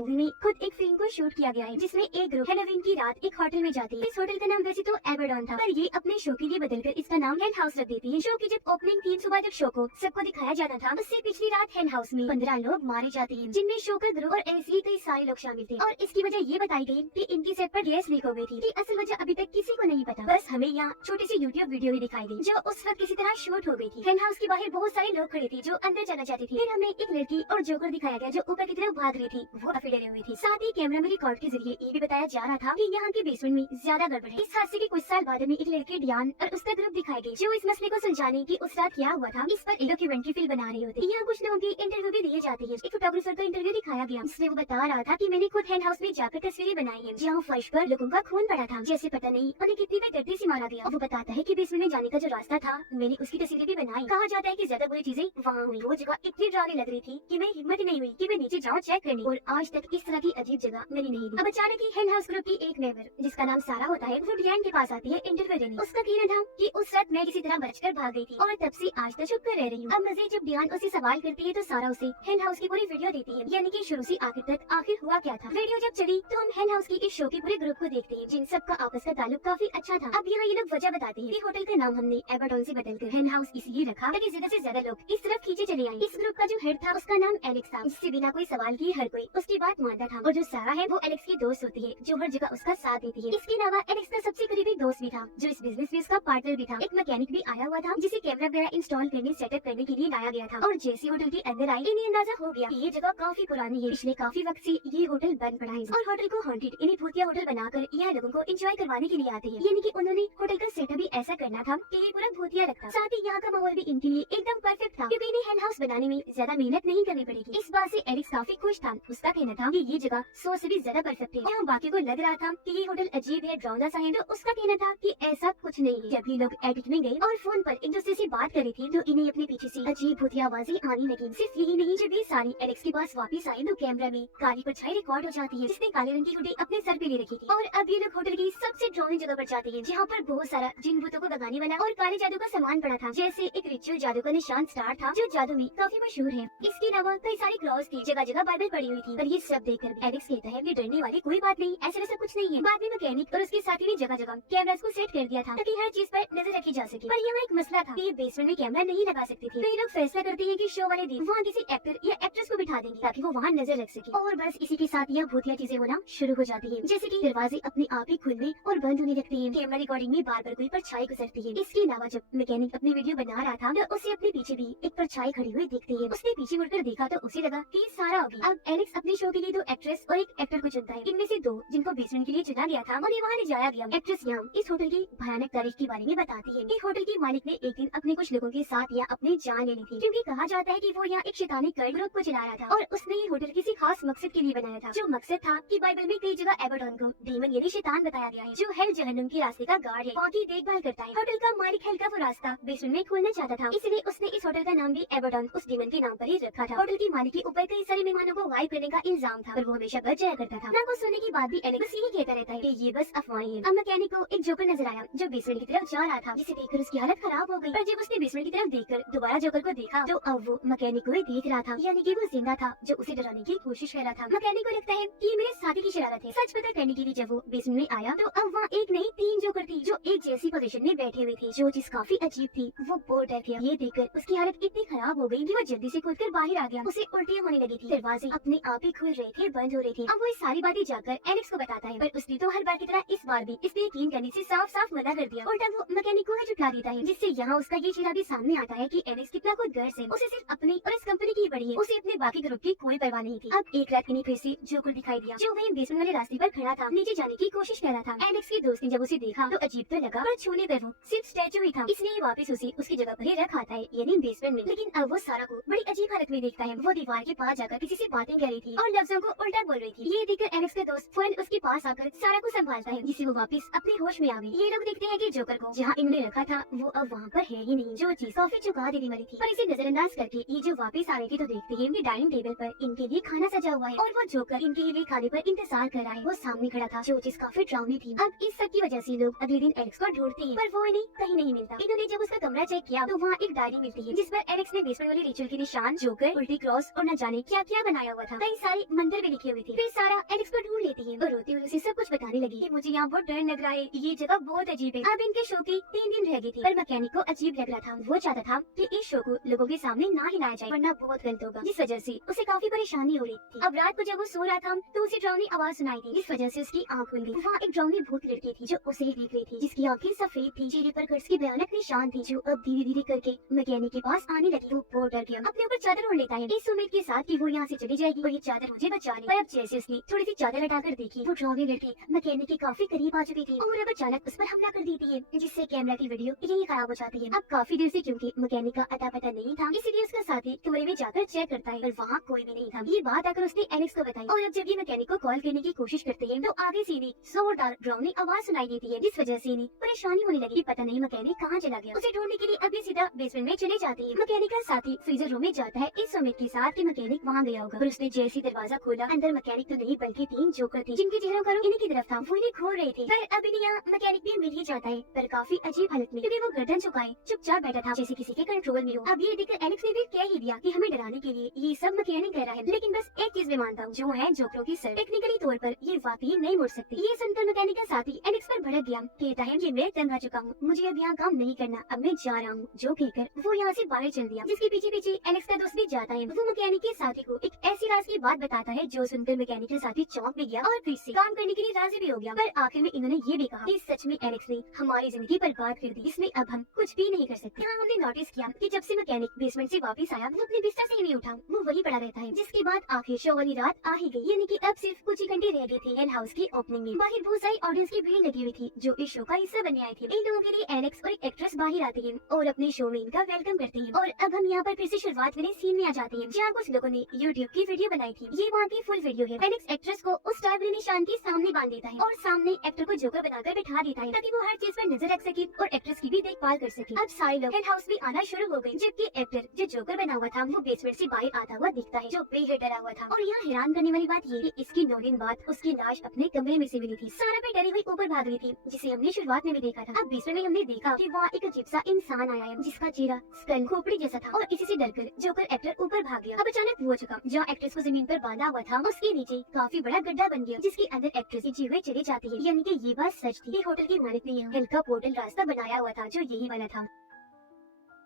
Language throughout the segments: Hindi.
मूवी में खुद एक फिल्म को शूट किया गया है जिसमें एक ग्रुप हैलोवीन की रात एक होटल में जाती है। इस होटल का नाम वैसे तो एबरडॉन था, पर ये अपने शो के लिए बदलकर इसका नाम हेन हाउस रख देती है। शो की जब ओपनिंग थी, सुबह जब शो को सबको दिखाया जाना था, उससे पिछली रात हेन हाउस में 15 लोग मारे जाते हैं, जिनमें शो का ग्रुप और ऐसे ही कई सारे लोग शामिल थे। और इसकी वजह ये बताई गई कि इनकी सेट पर गैस लीक हो गई थी। असल वजह अभी तक किसी को नहीं पता, बस हमें यहाँ छोटी सी यूट्यूब वीडियो भी दिखाई गई जो उस वक्त किसी तरह शूट हो गई थी। हेन हाउस के बाहर बहुत सारे लोग खड़े थे जो अंदर जाना चाहते थे। फिर हमें एक लड़की और जोकर दिखाया गया जो ऊपर की तरफ भाग रही थी, वो काफी डरे हुए थे। साथ ही कैमरा में रिकॉर्ड के जरिए ये भी बताया जा रहा था कि यहाँ के बेसमेंट में ज्यादा गड़बड़ है। इस हादसे के कुछ साल बाद में एक लड़की डियान और उसका ग्रुप दिखाई गई जो इस मसले को सुलझाने की उस रात क्या हुआ था इस पर एक डॉक्यूमेंट्री फिल्म बना रहे होते। यहाँ कुछ लोगों की इंटरव्यू भी दिए जाते हैं। एक फोटोग्राफर का इंटरव्यू दिखाया गया, जिसमें वो बता रहा था कि मैंने खुद हेन हाउस में जाकर तस्वीरें बनाई है जहाँ फर्श पर लोगों का खून पड़ा था, जैसे पता नहीं उन्हें कितनी देर डरते से मारा गया। वो बताता है कि बेसमेंट में जाने का जो रास्ता था, मैंने उसकी तस्वीरें भी बनाई। कहा जाता है कि ज्यादा बुरी चीजें वहाँ हुई। वो जगह इतनी डरावनी लग रही थी कि मैं हिम्मत नहीं हुई कि मैं नीचे जाऊँ चेक करने, और आज तक इस तरह की अजीब जगह मैंने नहीं दी। अब अचानक ही हेन हाउस ग्रुप की एक मेंबर जिसका नाम सारा होता है, वो डियान के पास आती है इंटरव्यू देने। उसका कहना था कि उस रात मैं किसी तरह बचकर भाग गई थी और तब से आज तक छुप कर रह रही हूँ। अब मजीद जब डियान उसे सवाल करती है तो सारा उसे हेन हाउस की पूरी वीडियो देती है, यानी कि शुरू से आखिर तक आखिर हुआ क्या था। वीडियो जब चली तो हम हेन हाउस की इस शो के पूरे ग्रुप को देखते हैं, जिन सबका आपस का ताल्लुक काफी अच्छा था। अब यहाँ ये लोग वजह बताते हैं कि होटल का नाम हमने एबरडॉन से बदलकर हेन हाउस इसलिए रखा ताकि ज्यादा से ज्यादा लोग इस तरफ खींचे चले आए। इस ग्रुप का जो हेड था उसका नाम एलेक्स था, जिससे बिना कोई सवाल किए हर कोई उसकी बात मानता था। और जो सारा है वो एलेक्स की दोस्त होती है जो हर जगह उसका साथ देती है। इसके अलावा एलेक्स का सबसे करीबी दोस्त भी था जो इस बिजनेस में उसका पार्टनर भी था। एक मैकेनिक भी आया हुआ था जिसे कैमरा वगैरह इंस्टॉल करने सेटअप करने के लिए लाया गया था। और जैसे होटल के अंदर आई, इन्हें अंदाजा हो गया कि ये जगह काफी पुरानी है, पिछले काफी वक्त से ये होटल बंद पड़ा है और होटल को हॉन्टेड इन्हें भूतिया होटल बनाकर यहाँ लोगों को एंजॉय करवाने के लिए आते हैं। यानी कि उन्होंने होटल का सेटअप भी ऐसा करना था कि ये पूरा भूतिया लगता। साथ ही यहाँ का माहौल भी इनके लिए एकदम परफेक्ट था क्योंकि इन्हें हेन हाउस बनाने में ज्यादा मेहनत नहीं करनी पड़ेगी। इस बात से एलेक्स काफी खुश था। उसका कहना था कि ये जगह 100 से भी ज्यादा परफेक्ट है। यहाँ बाकी को लग रहा था कि ये होटल अजीब है, डरावना सा है, तो उसका कहना था कि ऐसा कुछ नहीं है। जब भी लोग एडिट में गए और फोन पर एक दूसरे से बात कर रही थी तो इन्हें अपने पीछे से अजीब भूतिया आवाजें आने लगी। सिर्फ यही नहीं, जब ये सारी एलेक्स के पास वापस आई तो कैमरा में काली परछाई रिकॉर्ड हो जाती है जिसने काले रंग की हुडी अपने सर पे ले रखी थी। और अब ये लोग होटल की सबसे डरावनी जगह पर जाते हैं जहाँ पर बहुत सारा जिन भूतों को भगाने वाला और काले जादू का सामान पड़ा था, जैसे एक रिचुअल जादू का निशान स्टार था जो जादू में काफी मशहूर है। इसके अलावा कई सारी क्लॉज थी, जगह जगह बाइबल पड़ी हुई थी। पर ये सब देखकर एलेक्स कहता है कि डरने वाली कोई बात नहीं, ऐसा वैसा कुछ नहीं है। बाद में मैकेनिक और उसके साथी ने जगह जगह कैमरास को सेट कर दिया था ताकि हर चीज पर नजर रखी जा सके। पर यहाँ एक मसला था कि ये बेसमेंट में कैमरा नहीं लगा सकते थे, तो ये लोग फैसला करते हैं कि शो वाले दिन वहाँ किसी एक्टर या एक्ट्रेस को बिठा देंगे ताकि वो वहाँ नजर रख सके। और बस इसी के साथ यह भूतिया चीजें होना शुरू हो जाती है, जैसे कि दरवाजे अपने आप ही खुलने और बंद होने लगते हैं। कैमरा रिकॉर्डिंग में बार बार कोई परछाई गुजरती है। इसके अलावा जब मैकेनिक अपनी वीडियो बना रहा था तो उसे अपने पीछे भी एक परछाई खड़ी हुई दिखती है। उसने पीछे मुड़कर देखा तो उसे लगा कि सारा होगी। अब एलेक्स अपने शो के लिए 2 एक्ट्रेस और एक एक्टर को चुनता है। इनमें से 2 जिनको बेसमेंट के लिए चुना गया था उन्हें वहाँ ले जाया गया। एक्ट्रेस यहाँ इस होटल की भयानक तारीख के बारे में बताती है कि होटल के मालिक ने एक दिन अपने कुछ लोगों के साथ यहाँ अपनी जान लेनी थी, क्योंकि कहा जाता है कि वो यहाँ एक शैतानी कल्ट ग्रुप को चला रहा था और उसने ये होटल किसी खास मकसद के लिए बनाया था। जो मकसद था कि बाइबल में कई जगह एबरडॉन को डीमन यानी शैतान बताया गया है जो हेल जहन्नुम के रास्ते का गार्ड है, वहाँ की देखभाल करता है। होटल का मालिक हेल का वो रास्ता बेसमेंट में खोलना चाहता था, इसलिए उसने इस होटल का नाम भी एबरडॉन उस डीमन के नाम पर ही रखा था। होटल के मालिक के ऊपर कई सारे मेहमानों को गायब करने का इल्जाम था, पर वो हमेशा बच जाया करता था। ना कुछ सुनने की बात भी एलेक्स यही कहता रहता है कि ये बस अफवाहें हैं। अब मैकेनिक को एक जोकर नजर आया जो बेसमेंट की तरफ जा रहा था, जिसे देखकर उसकी हालत खराब हो गई। पर जब उसने बेसमेंट की तरफ देखकर दोबारा जोकर को देखा तो अब वो मैकेनिक को ही देख रहा था, यानी कि वो जिंदा था जो उसे डराने की कोशिश कर रहा था। मैकेनिक को लगता है कि ये मेरे साथी की शरारत है। सच पता करने के लिए जब वो बेसमेंट में आया तो अब वहाँ एक नहीं 3 जोकर थी जो एक जैसी पोजीशन में बैठे हुए थे। जो चीज काफी अजीब थी वो बोर्ड टाइप किया। ये देखकर उसकी हालत इतनी खराब हो गई कि वो जल्दी से कूदकर बाहर आ गया। उसे उल्टियाँ होने लगी थी, दरवाजे अपने आप ही खुल रहे थे, बंद हो रहे थे। अब वो सारी बातें जाकर एलेक्स को बताता है, पर उसने तो हर बार की तरह इस बार भी इस पे यकीन करने से साफ साफ मना कर दिया। उल्टा वो मैकेनिक को ही झुठला देता है, जिससे यहाँ उसका ये चेहरा भी सामने आता है कि एलेक्स कितना खुद गर्ज है। उसे सिर्फ अपनी और इस कंपनी की बड़ी है, उसे अपने बाकी ग्रुप की कोई परवाह नहीं थी। अब एक रात इन्हें फिर से जोकर दिखाई दिया जो वही बेसमेंट वाले रास्ते पर खड़ा था, नीचे जाने की कोशिश कर रहा था। एलेक्स के दोस्त ने जब उसे देखा तो अजीब तो लगा, पर छूने पर वो सिर्फ स्टैचू ही था, इसलिए वापस उसे उसकी जगह पर ही रख आता है, यानी बेसमेंट में। लेकिन अब वो सारा को बड़ी अजीब हालत में देखता है। वो दीवार के पास जाकर किसी से बातें कर रही थी और लफ्जों को उल्टा बोल रही थी। ये देखकर एलेक्स का दोस्त फौरन उसके पास आकर सारा को संभालता है, जिससे वो वापस अपने होश में आ गई। ये लोग देखते हैं कि जोकर को जहाँ इन्होंने रखा था वो अब वहाँ पर है ही नहीं, जो चीज काफी चुका देने वाली थी। पर इसे नजरअंदाज करके ये जो वापस आ रही थी तो देखते हैं कि डाइनिंग टेबल पर इनके लिए खाना सजा हुआ है और वो जोकर इनके लिए खाने पर इंतजार कर रहा है। वो सामने खड़ा था, जो चीज काफी डरावनी थी। अब इस सब की वजह से लोग अगले दिन एलेक्स को ढूंढते हैं, पर वो इन्हें कहीं नहीं मिलता। इन्होंने जब उसका कमरा चेक किया तो वहाँ एक डायरी मिलती है जिस पर एलेक्स ने बेसमेंट वाले रिचुअल के निशान, जोकर, उल्टी क्रॉस और न जाने क्या क्या बनाया हुआ था। कई सारे मंदिर भी लिखी हुई थी। फिर सारा एलेक्स को ढूंढ लेती है और रोती हुई उसे सब कुछ बताने लगी कि मुझे यहाँ बहुत डर लग रहा है, ये जगह बहुत अजीब है। अब इनके शो की 3 दिन रह गई थी, पर मैकेनिक को अजीब लग रहा था। वो चाहता था कि इस शो को लोगों के सामने ना हिलाया जाए, वरना बहुत गलत होगा, जिस वजह से उसे काफी परेशानी हो रही थी। अब रात को जब वो सो रहा था तो उसे डरावनी आवाज सुनाई दी, इस वजह से उसकी आंख खुल गई। वहाँ एक डरावनी भूत लड़की थी जो उसे ही देख रही थी, जिसकी आंखें सफेद थी, चेहरे पर कर्ज की भयानक निशान थी, जो अब धीरे धीरे करके मैकेनिक के पास आने लगी। वो बहुत डर गया, अपने ऊपर चादर ओढ़ लेता है इस उम्मीद के साथ कि वो यहाँ से चली जाएगी और ये चादर मुझे बचा ले। पर अब जैसे उसने थोड़ी सी चादर हटाकर देखी, वो डरावनी लड़की मैकेनिक के काफी करीब आ चुकी थी और अब अचानक उस पर हमला कर देती है, जिससे कैमरा की वीडियो यही खराब हो जाती है। अब काफी देर से क्योंकि मैकेनिक का अता पता नहीं था, इसीलिए उसका साथी कमरे में जाकर चेक करता है, पर वहाँ कोई भी नहीं था। ये बात आकर उसने एलेक्स को बताई और अब जब ये मैकेनिक को कॉल करने की कोशिश करते हैं तो आगे से भी जोरदार डरावनी आवाज सुनाई देती है, जिस वजह से इन्हें परेशानी होने लगी। पता नहीं मैकेनिक कहाँ चला गया। उसे ढूंढने के लिए अभी सीधा बेसमेंट में चले जाती है। मैकेनिक का साथी फ्रीजर रूम में जाता है इस उम्मीद के साथ कि मैकेनिक वहाँ गया होगा, और उसने जैसे दरवाजा खोला, अंदर मैकेनिक तो नहीं बल्कि 3 जोकर थे, जिनके चेहरों का रुख इन्हीं की तरफ था। वो इन्हें खोल रहे थे, पर अब इन्हें यहाँ मैकेनिक भी मिल ही जाता है, पर काफी अजीब हालत में, क्योंकि वो गर्दन झुकाए चुपचाप बैठा था जैसे किसी के कंट्रोल में हो। अब ये देखकर एलेक्स ने भी कह ही दिया कि हमें डराने के लिए ये सब मैकेनिक कह रहा है, लेकिन बस एक चीज मैं मानता हूँ, जो है जोकरों की सर। टेक्निकली तौर पर ये वाकई नहीं मुड़ सकती। ये सुनकर मैकेनिक का साथी एलेक्स पर भड़क गया, कहता है कि मैं तंग आ चुका हूँ, मुझे अब यहाँ काम नहीं करना, अब मैं जा रहा हूँ। जो कहकर वो यहाँ से बाहर चल दिया, जिसके पीछे पीछे एलेक्स का दोस्त भी जाता है। वो मैकेनिक के साथी को एक ऐसी राज की बात बताता है जो सुनकर मैकेनिक का साथी चौंक भी गया और फिर से काम करने के लिए राजी भी हो गया। पर आखिर में इन्होंने ये भी कहा कि सच में एलेक्स ने हमारी जिंदगी बर्बाद कर दी, इसमें अब हम कुछ भी नहीं कर सकते। यहाँ हमने नोटिस किया कि जब से मैकेनिक बेसमेंट से वापस आया, वो अपने बिस्तर से ही नहीं उठा, वो वही पड़ा रहता है। जिसके बाद आखिर शो वाली रात आ ही गई, यानी कि अब सिर्फ कुछ ही घंटे रह गए थे हेल हाउस की ओपनिंग में। बाहर बहुत सारी ऑडियंस की भीड़ लगी हुई थी जो इस शो का हिस्सा बनने आई थी। इन लोगों के लिए एलेक्स और एक एक्ट्रेस बाहर आती है और अपने शो में इनका वेलकम करती है। और अब हम यहाँ पर फिर से शुरुआत वाले सीन में आ जाते हैं, जहाँ कुछ लोगों ने यूट्यूब की वीडियो बनाई थी। ये वहाँ की फुल वीडियो है। एलेक्स एक्ट्रेस को उस स्टार वाले निशान के सामने बांध देता है और सामने एक्टर को जोकर बनाकर बैठा देता है, ताकि वो हर चीज पर नजर रख सके और एक्ट्रेस की भी देखभाल कर सके। अब सारे लोग हेल हाउस में आना शुरू हो गए, जबकि एक्टर जो जोकर बना हुआ था वो बेसमेंट से बाहर आता हुआ दिखता है, जो बेहद डरा हुआ था। और यहाँ हैरान करने वाली बात ये कि इसकी 9 दिन बाद उसकी लाश अपने कमरे में से मिली थी। सारा भी डरी हुई ऊपर भाग रही थी, जिसे हमने शुरुआत में भी देखा था। अब बेसमेंट में हमने देखा कि वहाँ एक अजीब सा इंसान आया है, जिसका चेहरा स्कल खोपड़ी जैसा था, और इसी से डरकर जोकर एक्टर ऊपर भाग गया। अब अचानक वो जगह जहाँ एक्ट्रेस को जमीन पर बांधा हुआ था, उसके नीचे काफी बड़ा गड्ढा बन गया, जिसके अंदर एक्ट्रेस की जीवे चली जाती है। यानी कि ये बात सच थी। होटल के मालिक ने यहाँ हल्का पोर्टल रास्ता बनाया हुआ था, जो यही वाला था।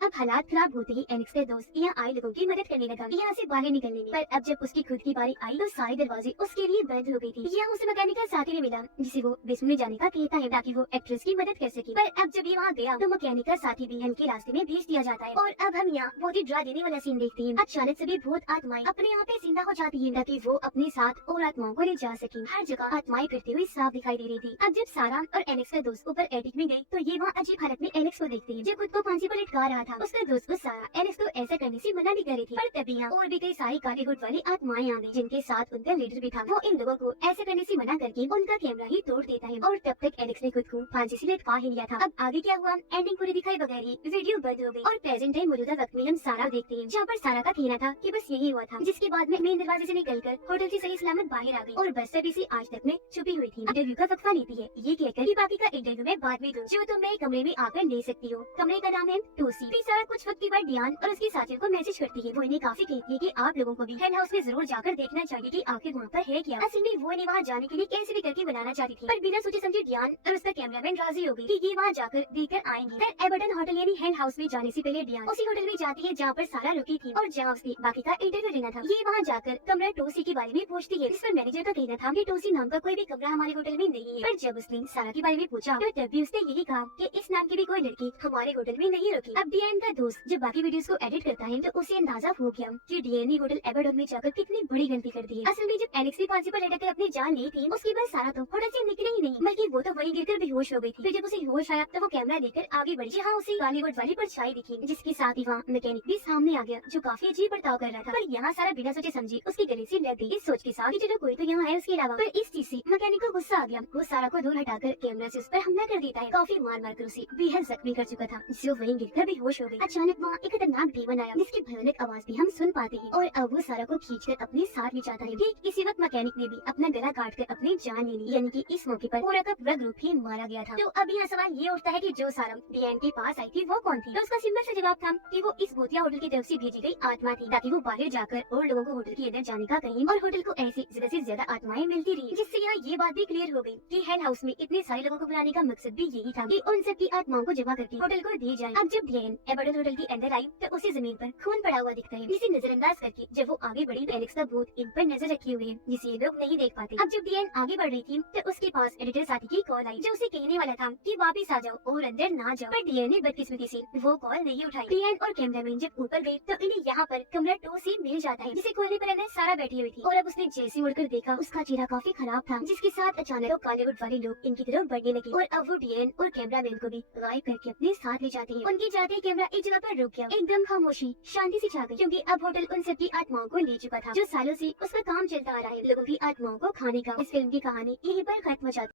अब हालात खराब होते ही एलेक्स का दोस्त यहाँ आए लोगों की मदद करने लगा यहाँ से बाहर निकलने में। पर अब जब उसकी खुद की बारी आई तो सारे दरवाजे उसके लिए बंद हो गई थी। यहाँ उसे मैकेनिक का साथी भी मिला, जिसे वो बेसमेंट में जाने का कहता है ताकि वो एक्ट्रेस की मदद कर सके। पर अब जब ये वहाँ गया तो मैकेनिक का साथी भी हल्के रास्ते में भेज दिया जाता है। और अब हम यहाँ बहुत ही डरा देने वाला सीन देखते हैं। अचानक सभी भूत आत्माएं अपने यहाँ पे जिंदा हो जाती है, ताकि वो अपने साथ और आत्माओं को ले जा सके। हर जगह आत्माएं फिरती हुई साफ दिखाई दे रही थी। अब जब सारा और एलेक्स का दोस्त ऊपर एटिक में गई तो ये वहाँ अजीब हालत में एलेक्स को देखते हैं, जो खुद को फांसी पर लटका रहा था। उसका दोस्त एलेक्स को ऐसा करने से मना भी कर रही थी, पर तभी यहाँ और भी कई सारी काले गुट वाली आत्माएं आ गई, जिनके साथ उनका लीडर भी था। वो इन लोगों को ऐसा करने से मना करके उनका कैमरा ही तोड़ देता है। और तब तक एलेक्स ने खुद को फांसी से लटका ही लिया था। अब आगे क्या हुआ, एंडिंग पूरी दिखाई बगैर ही वीडियो बंद हो गई और प्रेजेंट टाइम मौजूदा वक्त में हम सारा देखते हैं, जहाँ पर सारा का कहना था कि बस यही हुआ था। जिसके बाद में मेन दरवाजे से निकलकर होटल से सही सलामत बाहर आ गई और बस तभी से आज तक में छुपी हुई थी। इंटरव्यू का वक्फा लेती है, ये कहकर कि बाकी का इंटरव्यू में बाद में दूं, जो तुम नए कमरे में आकर ले सकती हो। कमरे का नाम है टोसी। फिर सारा कुछ वक्त के बाद डियान और उसके साथियों को मैसेज करती है। वो इन्हें काफी कहती है कि आप लोगों को भी हेल हाउस में जरूर जाकर देखना चाहिए कि आखिर वहाँ पर है क्या। असल में वो इन्हें वहाँ जाने के लिए कैसे भी करके बनाना चाहती थी, पर बिना सोचे समझे डियान और उसका कैमरामैन राजी हो गई कि ये वहाँ जाकर देखकर आएंगे। फिर एवर्टन होटल यानी हेल हाउस में जाने से पहले डियान उसी होटल में जाती है जहाँ पर सारा रुकी थी और जहाँ उसने बाकी का इंटरव्यू लेना था। ये वहाँ जाकर कमरा टोसी के बारे में पूछती है, जिस पर मैनेजर का कहना था कि टोसी नाम का कोई भी कमरा हमारे होटल में नहीं है। पर जब उसने सारा के बारे में पूछा तो तब भी उसने यही कहा कि इस नाम की भी कोई लड़की हमारे होटल में नहीं रुकी। अब डियान का दोस्त जब बाकी वीडियोस को एडिट करता है तो उसे अंदाजा हो गया कि डियान ने होटल एवर्टन में जाकर कितनी बड़ी गलती कर दी है। असल में जब एलेक्स ने फांसी पर लटक कर अपनी जान ली थी, उसके बाद सारा तो होटल से निकले ही नहीं, बल्कि वो तो वहीं गिरकर बेहोश हो गई थी। फिर जब उसे होश आया तो वो कैमरा लेकर आगे बढ़ी, जहाँ उसे बॉलीवुड वाली परछाई दिखी, जिसके साथ ही वहाँ मैकेनिक भी सामने आ गया, जो काफी अजीब बर्ताव कर रहा था। पर यहाँ सारा बिना सोचे समझे उसकी गले से लग गई, इस सोच के साथ कि चलो कोई तो यहाँ है उसके अलावा। पर इस चीज से मैकेनिक को गुस्सा आ गया। वो सारा को दूर हटाकर कैमरा से उस पर हमला कर देता है, काफी मार मार कर उसे बेहद जख्मी कर चुका था, जो वहीं गिरकर बेहोश खामोश हो गई। अचानक वहाँ एक खतरनाक डेमन आया जिसकी भयानक आवाज भी हम सुन पाते हैं और अब वो सारा को खींचकर अपने साथ ले जाता है। ठीक इसी वक्त मैकेनिक ने भी अपना गला काटकर अपनी जान ले ली, यानी कि इस मौके पर पूरा का पूरा ग्रुप ही मारा गया था। तो अब यहाँ सवाल ये उठता है कि जो सारा डीएन के पास आई थी वो कौन थी? तो उसका सिंपल सा जवाब था कि वो इस भूतिया होटल की तरफ से भेजी गई आत्मा थी, ताकि वो बाहर जाकर और लोगों को होटल के अंदर जाने का कहें और होटल को ऐसी ज्यादा से ज्यादा आत्माएं मिलती रही, जिससे यहाँ ये बात भी क्लियर हो गई कि हेल हाउस में इतने सारे लोगों को बुलाने का मकसद भी यही था कि उन सब की आत्माओं को जमा करके होटल को दी जाए। अब जब डीएन एबर्टन होटल के अंदर आई तो उसे जमीन पर खून पड़ा हुआ दिखता है, जिसे नजरअंदाज करके जब वो आगे बढ़ी तो एलेक्स का भूत इन पर नजर रखे हुए है, जिसे ये लोग नहीं देख पाते। अब जब डीएन आगे बढ़ रही थी तो उसके पास एडिटर साथी की कॉल आई, जो उसे कहने वाला था कि वापस आ जाओ और अंदर ना जाओ, पर डीएन ने बदकिस्मती से वो कॉल नहीं उठाई। डीएन और कैमरामैन जब ऊपर गए तो इन्हें यहाँ पर कमरा 2 से मिल जाता है, जिसे खोलने पर अंदर सारा बैठी हुई थी और अब उसने जैसे मुड़कर देखा उसका चेहरा काफी खराब था, जिसके साथ अचानक तो बॉलीवुड वाले लोग इनकी तरफ बढ़ने लगे और अब वो डीएन और कैमरामैन को भी गायब करके अपने साथ ले जाते हैं। उनके जाते ही कैमरा एक जगह पर रुक गया, एकदम खामोशी शांति से छा गई, क्योंकि अब होटल उन सबकी आत्माओं को ले चुका था जो सालों से उसका काम चलता आ रहा है, लोगों की आत्माओं को खाने का। इस फिल्म की कहानी यहीं पर खत्म हो जाती है।